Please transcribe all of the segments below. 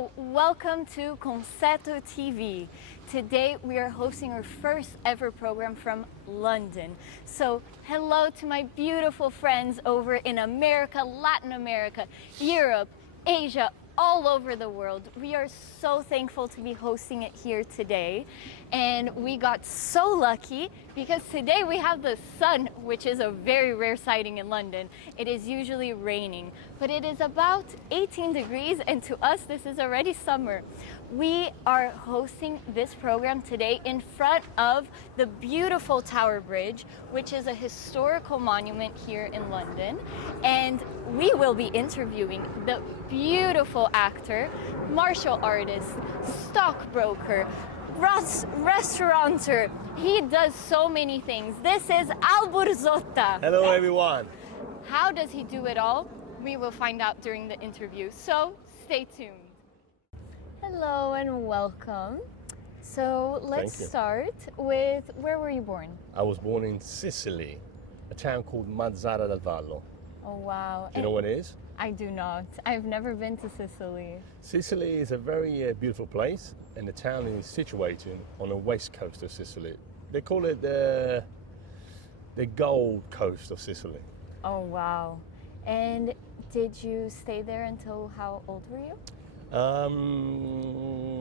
So welcome to Concepto TV. Today we are hosting our first ever program from London. So hello to my beautiful friends over in America, Latin America, Europe, Asia, all over the world. We are so thankful to be hosting it here today. And we got so lucky because today we have the sun, which is a very rare sighting in London. It is usually raining, but it is about 18 degrees and to us this is already summer. We are hosting this program today in front of the beautiful Tower Bridge, which is a historical monument here in London. And we will be interviewing the beautiful actor, martial artist, stockbroker, restaurateur. He does so many things. This is Burrzotta. Hello everyone. How does he do it all? We will find out during the interview, so stay tuned. Hello and welcome. So let's start with, where were you born? I was born in Sicily, a town called Mazara del Vallo. Oh wow. Do you know what it is? I do not. I've never been to Sicily. Sicily is a very beautiful place, and the town is situated on the west coast of Sicily. They call it the Gold Coast of Sicily. Oh wow. And did you stay there until how old were you?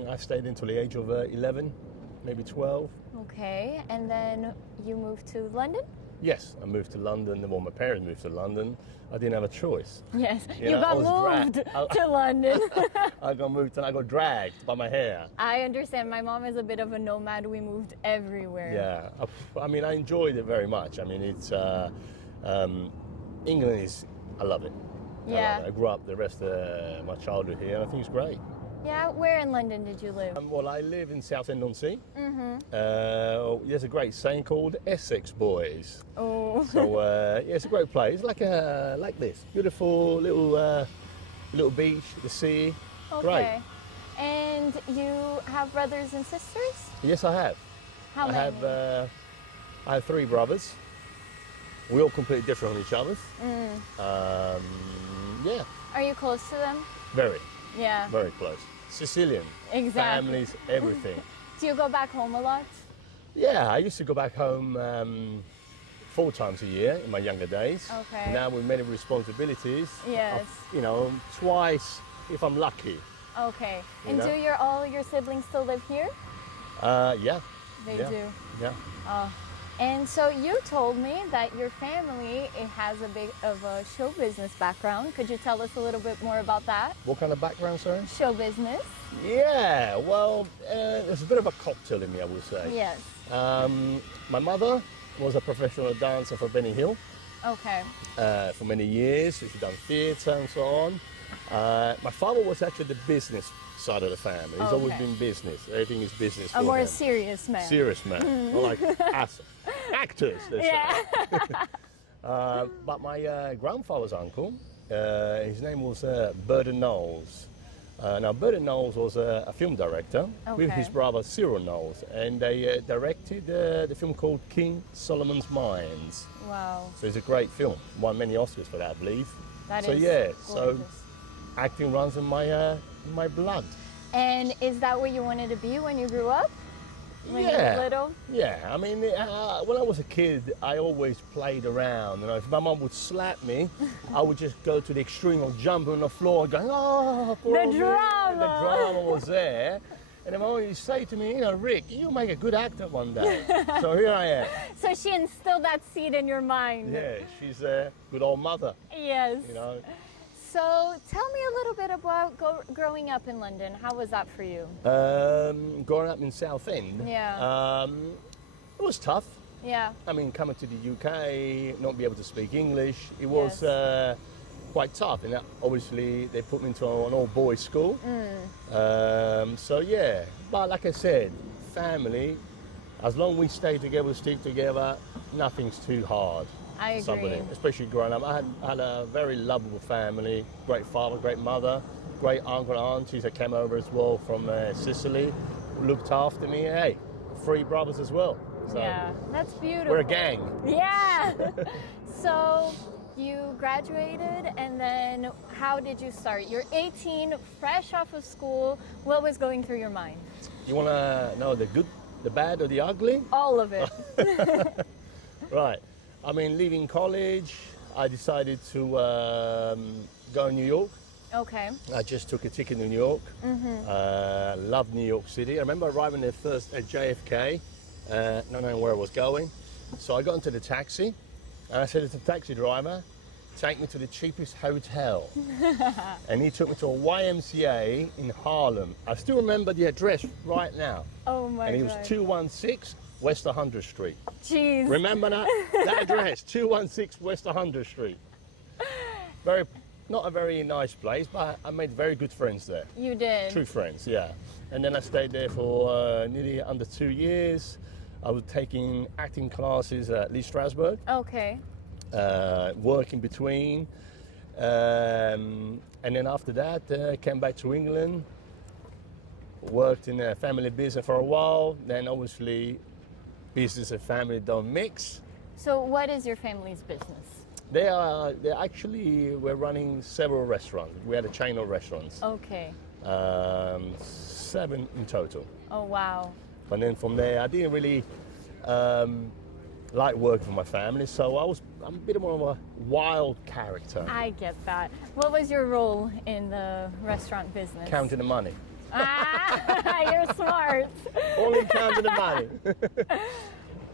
I stayed until the age of 11, maybe 12. Okay, and then you moved to London? Yes, I moved to London. Well, my parents moved to London. I didn't have a choice. Yes, you got moved to London. I got moved and I got dragged by my hair. I understand. My mom is a bit of a nomad. We moved everywhere. Yeah, I mean, I enjoyed it very much. I mean, it's England is, I love it. Yeah. I grew up the rest of my childhood here, and I think it's great. Yeah, where in London did you live? Well, I live in Southend-on-Sea. There's a great saying called Essex Boys. Oh. So yeah, it's a great place. Like this, beautiful little beach, the sea. Okay. Great. And you have brothers and sisters? Yes, I have. How many? I have 3 brothers. We all completely different from each other. Yeah. Are you close to them? Very. Yeah. Very close. Sicilian. Exactly. Families, everything. Do you go back home a lot? Yeah, I used to go back home 4 times a year in my younger days. Okay. Now with many responsibilities, Yes. twice if I'm lucky. Okay. And You know? do all your siblings still live here? Yeah. They Yeah. do. Yeah. And so you told me that your family has a bit of a show business background. Could you tell us a little bit more about that? What kind of background, sorry? Show business? Yeah, well, there's a bit of a cocktail in me, I would say. Yes. My mother was a professional dancer for Benny Hill Okay. for many years. She's done theatre and so on. My father was actually the business side of the family. He's always been business. Everything is business. A more serious man. Serious man. Not like us actors. Yeah. But my grandfather's uncle, his name was Burden Knowles. Now, Burden Knowles was a film director with his brother Cyril Knowles, and they directed the film called King Solomon's Mines. Wow. So it's a great film. Won many Oscars for that, I believe. That so is yeah, gorgeous. so acting runs in my blood. And is that what you wanted to be when you grew up? When you Yeah. were little? Yeah, I mean, when I was a kid, I always played around. You know, if my mum would slap me, I would just go to the extreme of jumping on the floor and going, oh, poor The old me." drama. The drama was there. And then my mum used to say to me, you know, Rick, you'll make a good actor one day. So here I am. So she instilled that seed in your mind. Yeah, she's a good old mother, Yes. you know. So tell me a little bit about growing up in London. How was that for you? Growing up in Southend, Yeah. it was tough. Yeah. I mean, coming to the UK, not be able to speak English, it was quite tough. And obviously, they put me into an all-boys school. So yeah, but like I said, family, as long as we stay together, stick together, nothing's too hard. I agree. Somebody, especially growing up. I had a very lovable family, great father, great mother, great uncle and aunties that came over as well from Sicily, looked after me. Hey, 3 brothers as well. So yeah, that's beautiful. we're a gang. Yeah. So you graduated, and then how did you start? You're 18, fresh off of school. What was going through your mind? You want to know the good, the bad, or the ugly? All of it. Right. I mean, leaving college, I decided to go to New York. Okay. I just took a ticket to New York. Loved New York City. I remember arriving there first at JFK, not knowing where I was going. So I got into the taxi, and I said to the taxi driver, take me to the cheapest hotel. And he took me to a YMCA in Harlem. I still remember the address right now. Oh my God. And it was 216 West 100th Street. Jeez. Remember that? That address, 216 West 100th Street. Not a very nice place, but I made very good friends there. You did? True friends, yeah. And then I stayed there for nearly under 2 years. I was taking acting classes at Lee Strasberg. Okay. Work in between. And then after that, came back to England. Worked in a family business for a while. Then obviously, business and family don't mix. So what is your family's business? We're running several restaurants. We had a chain of restaurants. Okay. 7 in total. Oh, wow. And then from there, I didn't really like working for my family, so I'm a bit more of a wild character. I get that. What was your role in the restaurant business? Counting the money. Ah, you're smart. Only counting the money.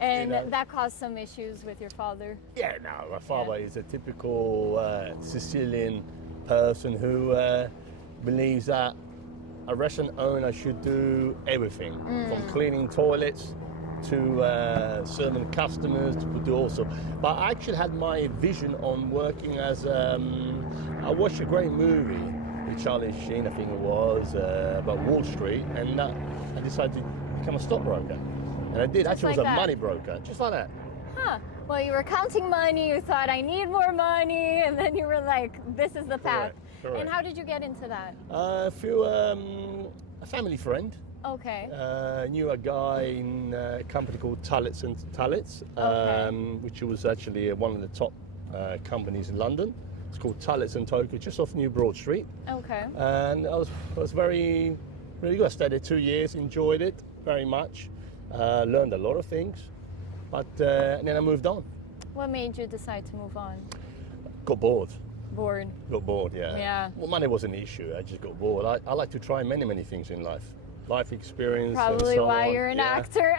And You know. that caused some issues with your father? Yeah, no, my father is a typical Sicilian person who believes that a restaurant owner should do everything, from cleaning toilets to serving customers, to do also. But I actually had my vision on working as, I watched a great movie with Charlie Sheen, I think it was, about Wall Street, and I decided to become a stockbroker. And I did. Actually, like was a that. money broker, just like that. Huh. Well, you were counting money, you thought, I need more money, and then you were like, this is the path. Correct. And how did you get into that? Through a family friend. Okay. Knew a guy in a company called Tullets and Tullets, Okay. which was actually one of the top companies in London. It's called Tullets and Toker, just off New Broad Street. Okay. And I was very, really good. I stayed there 2 years, enjoyed it very much, learned a lot of things, but and then I moved on. What made you decide to move on? Got bored. Bored. Got bored, yeah. Yeah. Well, money wasn't the issue. I just got bored. I like to try many things in life. Life experience. Probably and so why on. you're an Yeah. actor.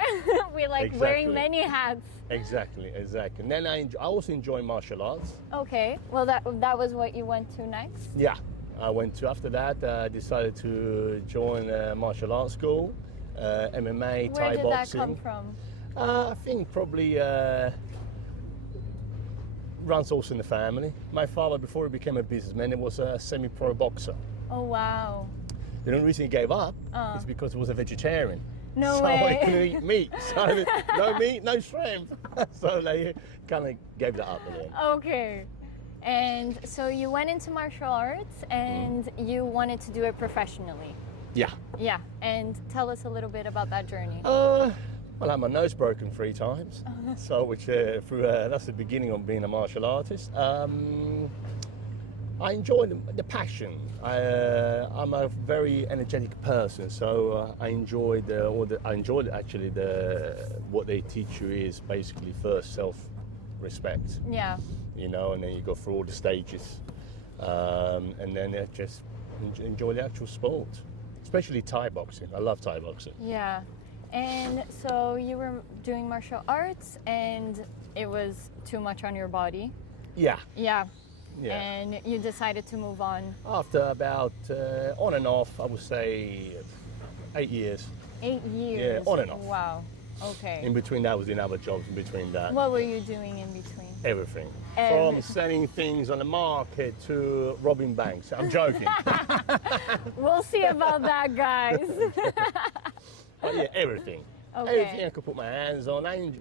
We like wearing Exactly. many hats. Exactly. And then I also enjoy martial arts. Okay. Well, that was what you went to next? Yeah. I went to, after that, I decided to join a martial arts school, MMA, Where Thai did boxing. that come from? I think probably runs also in the family. My father, before he became a businessman, he was a semi-pro boxer. Oh, wow. The only reason he gave up is because he was a vegetarian. No so way. he couldn't eat meat. So no meat, no shrimp. So they kind of gave that up a little. Okay. And so you went into martial arts and you wanted to do it professionally. Yeah. Yeah. And tell us a little bit about that journey. Well, I had my nose broken 3 times. So which that's the beginning of being a martial artist. I enjoy the passion. I'm a very energetic person, so I enjoyed actually what they teach you is basically first self-respect. Yeah. You know, and then you go through all the stages, and then just enjoy the actual sport, especially Thai boxing. I love Thai boxing. Yeah. And so you were doing martial arts and it was too much on your body. Yeah. Yeah. Yeah. And you decided to move on. After about on and off, I would say 8 years. 8 years. Yeah, on and off. Wow. Okay. In between that, I was in other jobs. In between that, What were you doing in between? everything. Everything. From selling things on the market to robbing banks. I'm joking. We'll see about that, guys. But yeah, everything. Okay. Everything I could put my hands on. I'm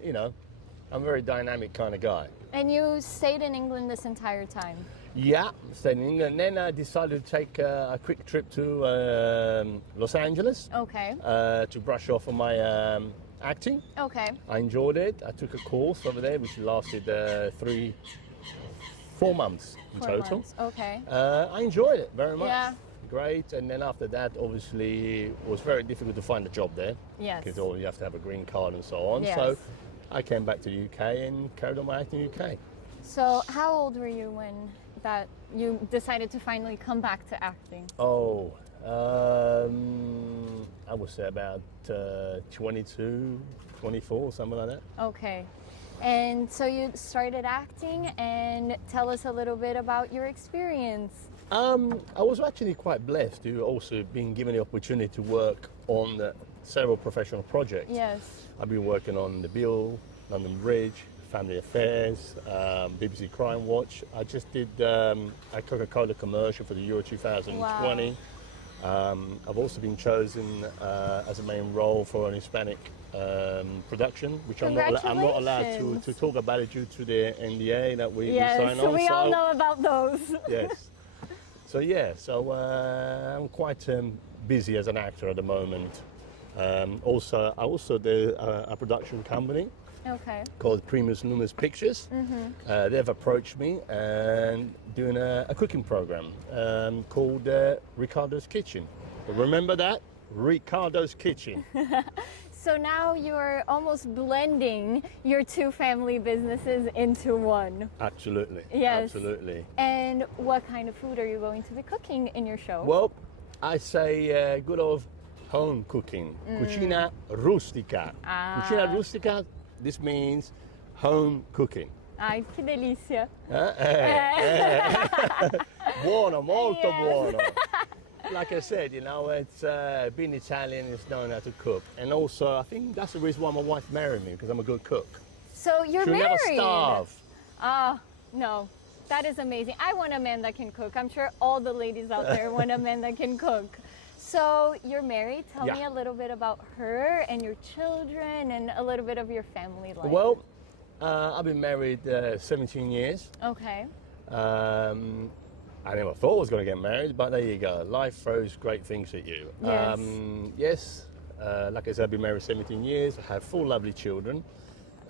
a very dynamic kind of guy. And you stayed in England this entire time? Yeah, stayed in England. Then I decided to take a quick trip to Los Angeles Okay. to brush off on my acting. Okay. I enjoyed it. I took a course over there which lasted 4 months in 4 total. months. Okay. I enjoyed it very much. Yeah. Great. And then after that, obviously, it was very difficult to find a job there. Yes. Because you have to have a green card and so on. Yes. So I came back to the UK and carried on my acting in the UK. So how old were you when that you decided to finally come back to acting? Oh, I would say about 22, 24, something like that. Okay. And so you started acting, and tell us a little bit about your experience. I was actually quite blessed to also being given the opportunity to work on several professional projects. Yes. I've been working on The Bill, London Bridge, Family Affairs, BBC Crime Watch. I just did a Coca-Cola commercial for the Euro 2020. I've also been chosen as a main role for an Hispanic production, which I'm not allowed to talk about it due to the NDA that we sign on. We all know about those. Yes. So I'm quite busy as an actor at the moment. I also do a production company called Primus Lumus Pictures. They've approached me and doing a cooking program called Ricardo's Kitchen. Remember that? Ricardo's Kitchen. So now you're almost blending your two family businesses into one. Absolutely. Yes. Absolutely. And what kind of food are you going to be cooking in your show? Well, I say good old home cooking. Cucina rustica. Cucina rustica, this means home cooking. Ay, che delizia. Buono, molto buono. Like I said, it's being Italian is knowing how to cook. And also, I think that's the reason why my wife married me, because I'm a good cook. So you're She'll married? never starve. Oh, no. That is amazing. I want a man that can cook. I'm sure all the ladies out there want a man that can cook. So you're married. Tell me a little bit about her and your children and a little bit of your family life. Well, I've been married 17 years. Okay. I never thought I was going to get married, but there you go. Life throws great things at you. Yes. Like I said, I've been married 17 years. I have 4 lovely children,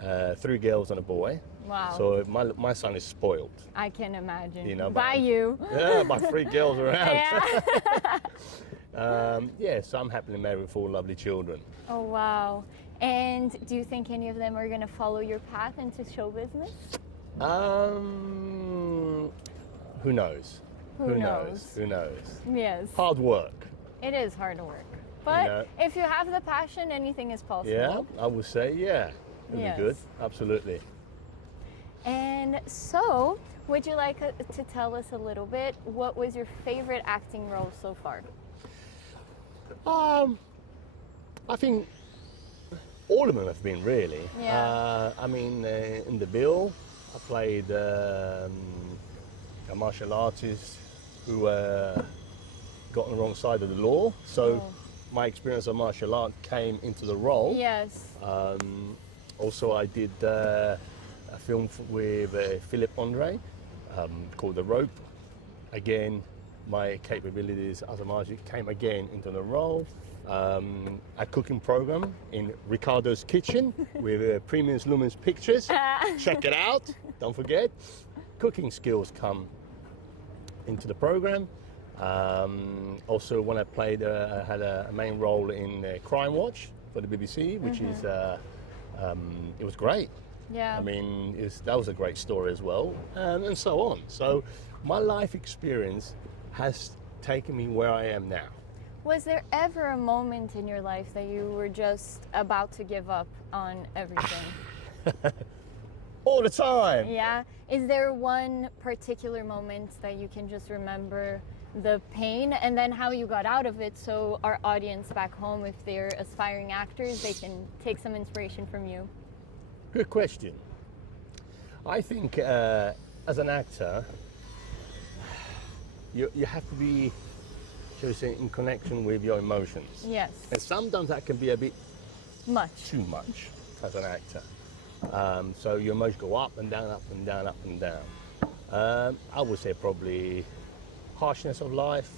3 girls and a boy. Wow. So my son is spoiled. I can imagine. By you. Yeah, by 3 girls around. Yeah. So I'm happily married with 4 lovely children. Oh, wow. And do you think any of them are going to follow your path into show business? Who knows? Who knows? Yes. Hard work. It is hard work. But if you have the passion, anything is possible. Yeah, I would say, it'd be good. Absolutely. And so, would you like to tell us a little bit, what was your favorite acting role so far? I think all of them have been really. Yeah. In The Bill, I played a martial artist who got on the wrong side of the law. So my experience of martial art came into the role. Yes. Also, I did a film with Philip Andre called The Rope. Again, my capabilities as a martial came again into the role. A cooking program in Ricardo's Kitchen with Primus Lumus Pictures. Check it out. Don't forget. Cooking skills come into the program. Also, when I played, I had a main role in Crime Watch for the BBC, which is it was great. Yeah. That was a great story as well, and so on. So, my life experience has taken me where I am now. Was there ever a moment in your life that you were just about to give up on everything? All the time. Yeah. Is there one particular moment that you can just remember the pain and then how you got out of it, so our audience back home, if they're aspiring actors, they can take some inspiration from you? Good question. I think as an actor, you have to be, shall we say, in connection with your emotions. Yes. And sometimes that can be a bit Much. too much as an actor. So your emotions go up and down, up and down, up and down. I would say probably harshness of life,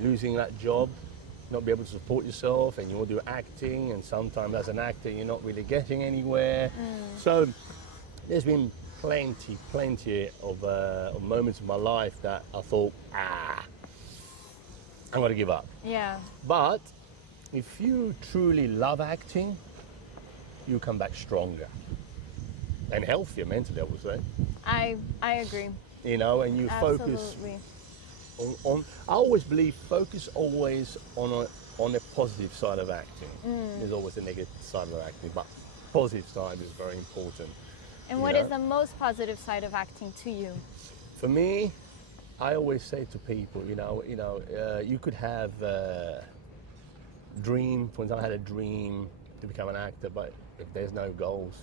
losing that job, not be able to support yourself, and you want to do acting, and sometimes as an actor you're not really getting anywhere. So there's been plenty of moments in my life that I thought, I'm gonna give up. Yeah. But if you truly love acting, you come back stronger and healthier mentally, I would say. I agree. You know, and you focus Absolutely. on. I always believe focus always on a positive side of acting. There's always a negative side of acting, but positive side is very important. And you what know? is the most positive side of acting to you? For me, I always say to people, you could have a dream. For example, I had a dream to become an actor, but if there's no goals,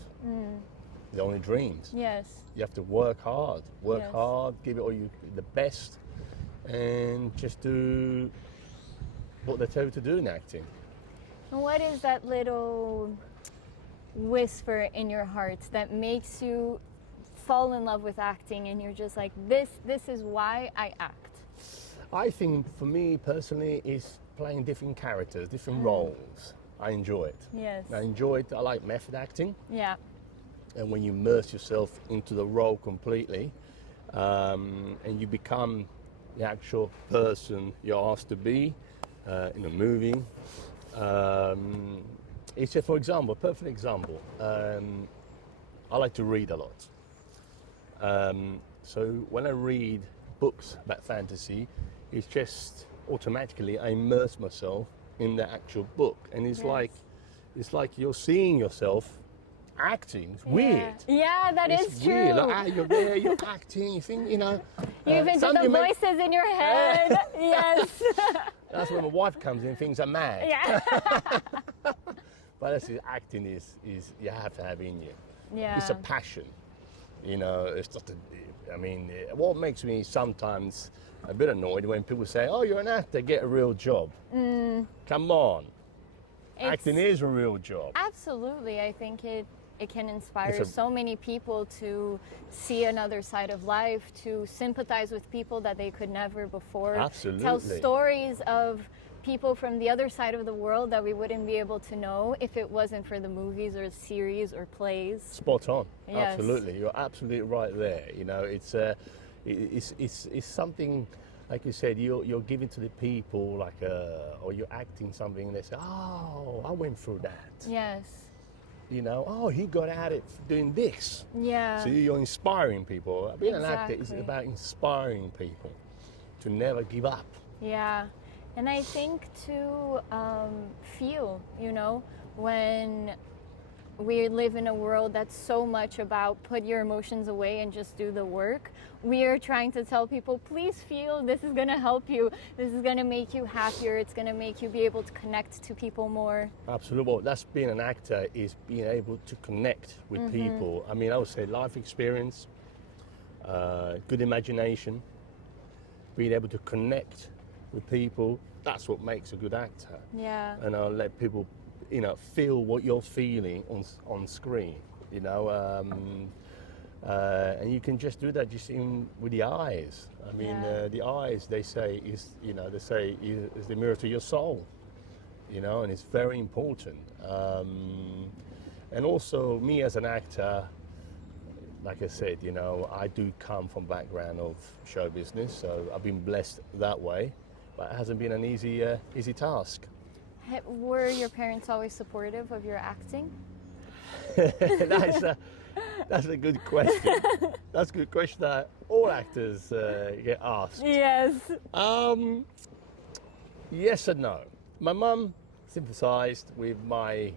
they're only dreams. Yes. You have to work hard, Yes. give it all the best, and just do what they tell you to do in acting. And what is that little whisper in your heart that makes you fall in love with acting and you're just like, this is why I act? I think for me personally is playing different characters, different roles. I enjoy it. Yes. I enjoy it. I like method acting. Yeah. And when you immerse yourself into the role completely, and you become the actual person you're asked to be in a movie. It's just, for example, a perfect example. I like to read a lot. So when I read books about fantasy, it's just automatically I immerse myself in the actual book, and it's like you're seeing yourself acting. It's weird. Yeah, that It's is true. weird. Like, you're there, you're acting. You think, You even did the something voices in your head. Yes. That's when my wife comes in. Things are mad. Yeah. But that's it, acting is you have to have in you. Yeah. It's a passion. It's just what makes me sometimes a bit annoyed when people say, "Oh, you're an actor, get a real job." Come on. Acting is a real job. Absolutely. I think it can inspire It's a- so many people to see another side of life, to sympathize with people that they could never before. Absolutely. Tell stories of people from the other side of the world that we wouldn't be able to know if it wasn't for the movies or series or plays. Spot on. Yes. Absolutely. You're absolutely right there. It's something, like you said, you're giving to the people or you're acting something and they say, "Oh, I went through that." Yes. "Oh, he got at it doing this." Yeah. So you're inspiring people. Being an actor is Exactly. about inspiring people to never give up. Yeah, and I think to feel, when we live in a world that's so much about put your emotions away and just do the work, we are trying to tell people, please feel, this is going to help you, this is going to make you happier, it's going to make you be able to connect to people more. Absolutely. Well, that's being an actor, is being able to connect with people. I would say life experience, good imagination, being able to connect with people. That's what makes a good actor. Yeah. And I'll let people, feel what you're feeling on screen. And you can just do that just with the eyes. The eyes, they say, is the mirror to your soul. And it's very important. And also, me as an actor, like I said, I do come from background of show business, so I've been blessed that way. But it hasn't been an easy task. Were your parents always supportive of your acting? That's a good question. That's a good question that all actors get asked. Yes. Yes and no. My mum sympathised with my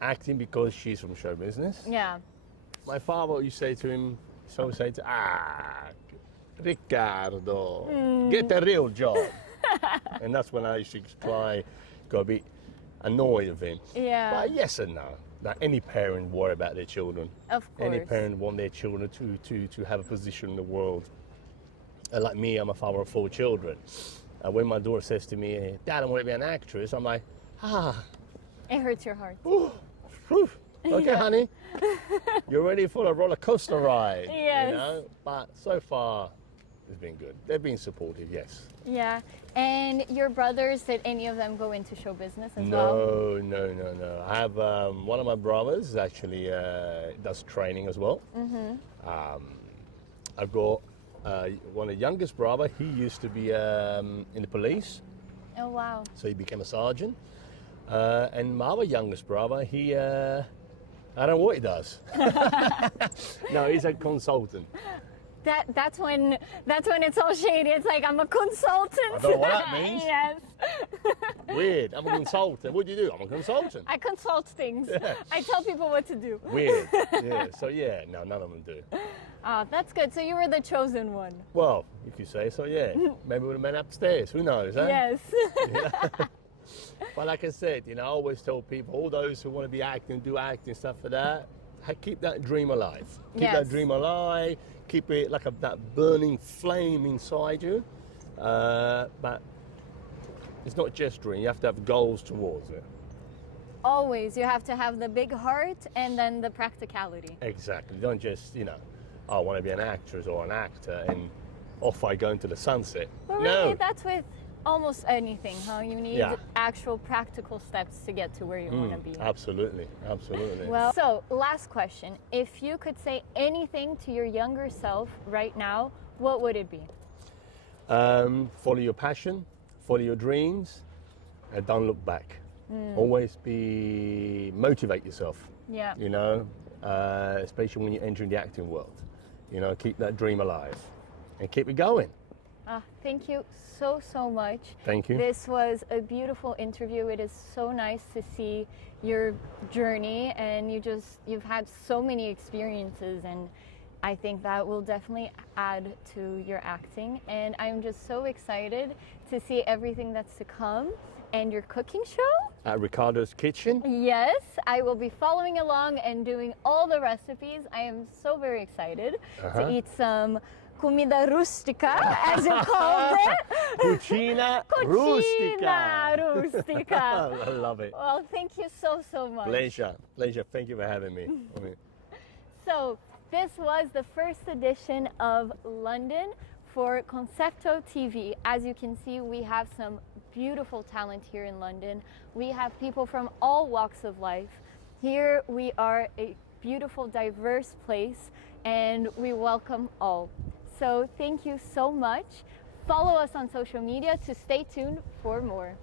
acting because she's from show business. Yeah. My father, you say to him, Riccardo, get a real job. And that's when I used to got a bit annoyed of him. Yeah. But yes and no. Like any parent worry about their children. Of course. Any parent want their children to have a position in the world. And like me, I'm a father of 4 children. And when my daughter says to me, "Dad, I want to be an actress," I'm like, It hurts your heart. whew. Okay, honey, you're ready for a roller coaster ride. Yes. But so far, It's been good. They've been supportive, yes. Yeah. And your brothers, did any of them go into show business as well? No. I have one of my brothers actually does training as well. I've got one of the youngest brother. He used to be in the police. Oh, wow. So he became a sergeant. And my other youngest brother, he, I don't know what he does. No, he's a consultant. That's when it's all shady. It's like, I'm a consultant. I don't know what that means. Yes. Weird. I'm a consultant. What do you do? I'm a consultant. I consult things. Yeah. I tell people what to do. Weird. Yeah. So yeah, no, none of them do. Oh, that's good. So you were the chosen one. Well, if you say so, yeah. Maybe we'd have been upstairs. Who knows, huh? Yes. But like I said, I always tell people, all those who want to be acting, do acting, stuff like that, keep that dream alive. Keep Yes. that dream alive. Keep it like that burning flame inside you. But it's not just dream. You have to have goals towards it. Always. You have to have the big heart and then the practicality. Exactly. Don't just, I want to be an actress or an actor and off I go into the sunset. But No. really, that's with almost anything, huh? You need Yeah. actual practical steps to get to where you want to be. Absolutely. Well, so last question. If you could say anything to your younger self right now, what would it be? Follow your passion, follow your dreams, and don't look back. Always motivate yourself. Yeah. Especially when you're entering the acting world. Keep that dream alive and keep it going. Thank you so much. Thank you. This was a beautiful interview. It is so nice to see your journey, and you've had so many experiences, and I think that will definitely add to your acting. And I'm just so excited to see everything that's to come and your cooking show. At Ricardo's Kitchen. Yes, I will be following along and doing all the recipes. I am so very excited to eat some comida rustica, as you called it. Cucina rustica. Rustica. I love it. Well, thank you so much. Pleasure. Thank you for having me. So this was the first edition of London for Concepto TV. As you can see, we have some beautiful talent here in London. We have people from all walks of life. Here we are a beautiful, diverse place, and we welcome all. So thank you so much. Follow us on social media to stay tuned for more.